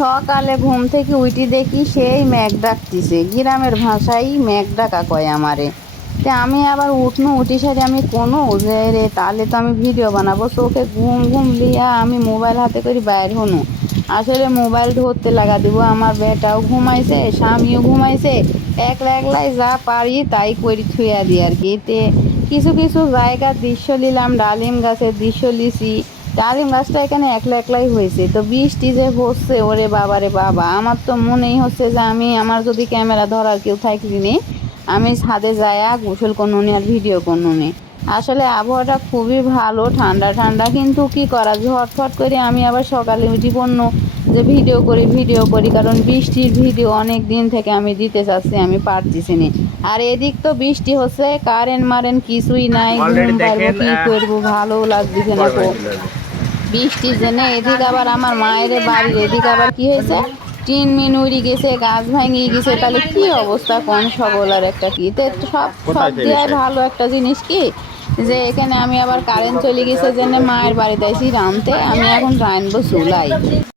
সকালে ঘুম থেকে উঠি দেখি সেই মেঘ ডাকতিছে। গ্রামের ভাষায় মেঘ ডাকা কয় আমারে। তে আমি আবার উঠনু, উঠি সারি আমি কোনো যে রে, তাহলে তো আমি ভিডিও বানাবো। চোখে ঘুম ঘুম লিয়া আমি মোবাইল হাতে করে বাইর হনু। আসলে মোবাইল ধরতে লাগা দিব আমার বেটাও ঘুমাইছে, স্বামীও ঘুমাইছে। একলা একলাই যা পারি তাই করি থুয়া দিই আর কি। তে কিছু কিছু জায়গার দৃশ্য নিলাম ডালিম গাছের দৃশ্য লিছি। ডালিম গাছটা এখানে একলা একলাই হয়েছে। তো বৃষ্টি যে হচ্ছে ওরে বাবারে বাবা। আমার তো মনেই হচ্ছে যে আমি আমার যদি ক্যামেরা ধরার কেউ থাকলি নি আমি ছাদে যায়া গোসল করনুনি আর ভিডিও করনুনি আসলে আবহাওয়াটা খুবই ভালো ঠান্ডা ঠান্ডা। কিন্তু কি করা ঝটফট করে আমি আবার সকালে উঠি পণ্য যে ভিডিও করি ভিডিও করি কারণ বৃষ্টির ভিডিও অনেক দিন থেকে আমি দিতে চাচ্ছি আমি পারতেছি নি। আর এদিক তো বৃষ্টি হচ্ছে কারেন্ট মারেন কিছুই নাই ঘুম পারব কি করব ভালো লাগতেছে না তো। বৃষ্টির জন্য এদিকে আবার আমার মায়ের বাড়ির এদিকে আবার কি হয়েছে? টিন মিন উড়ি গেছে গাছ ভাঙিয়ে গেছে তাহলে কি অবস্থা? কোন সকলার একটা কি? তো সব সব দিয়ে ভালো একটা জিনিস কি? যে এখানে আমি আবার কারেন্ট চলে গেছে জন্য মায়ের বাড়িতে আছি রানতে আমি এখন রানবো চুলাই।